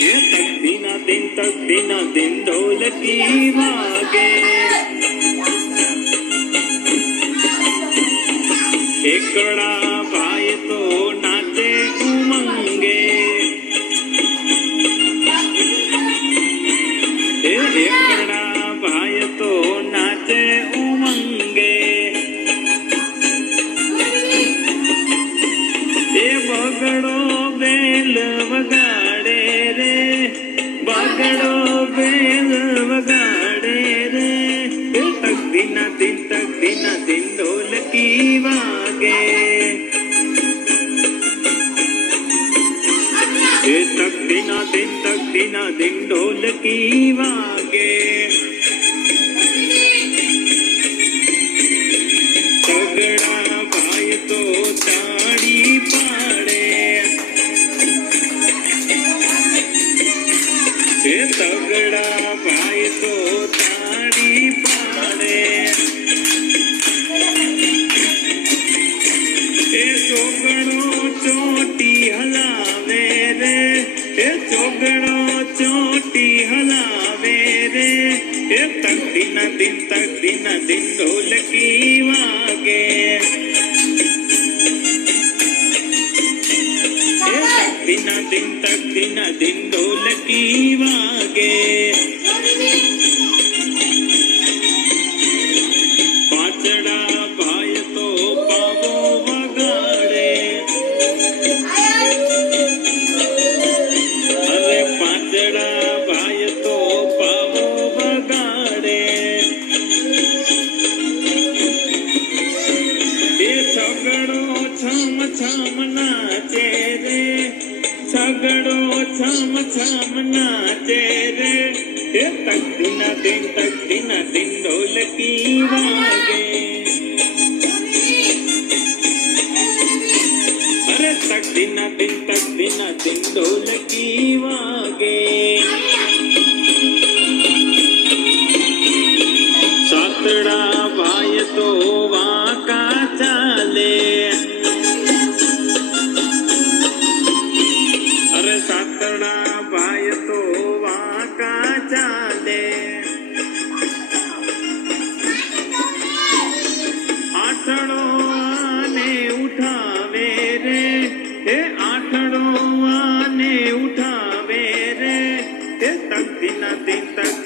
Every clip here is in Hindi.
ये तकबीना दिन तकबीना दिन ढोल की वागे एकड़ा बिना दिन तक बिना दिन ढोल की वागे। तक बिना दिन तक बिना दिन ढोल की वागे। चौगड़ो चोटी हलावे रे। तक दिन दिन तक दिन दिन ढोलकी वागे। दिन तक दिन दिन ढोलकी वागे। दिन तक दिन दिन तक दिन दिन ढोल की वागे अरे तक दिन दिन तक दिन दिन ढोल की वागे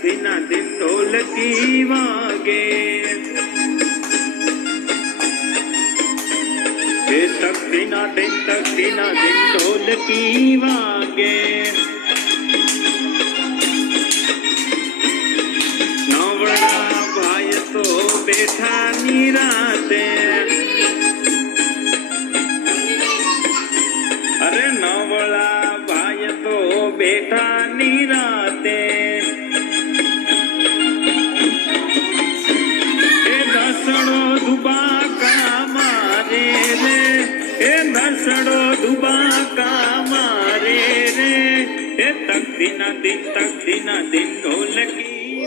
बिना दिन ढोल की मांगे सब बिना दिन तक बिना दिन ढोल की मांगे સડો દુબાકા મારે રે. એ તકતી નદી તકતી નદી ઢોલકી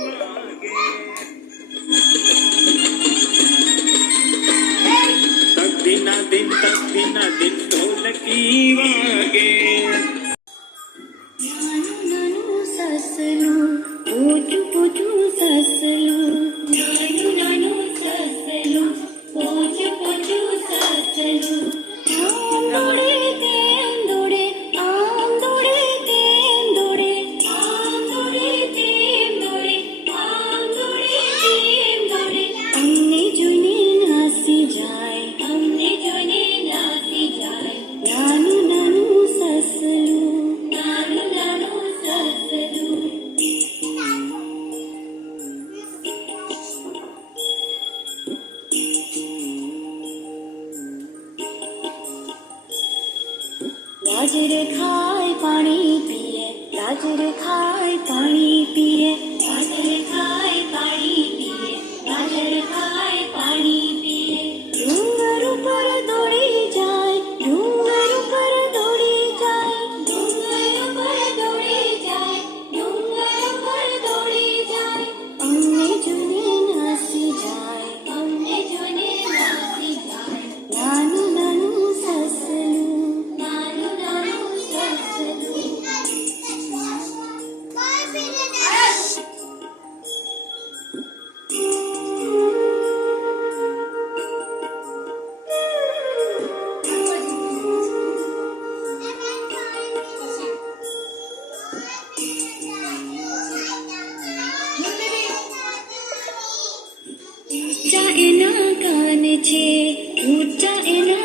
খায় পানি পিয়ে গাজর খায় পানি পিয়ে গাজর খায় পানি Tutta in a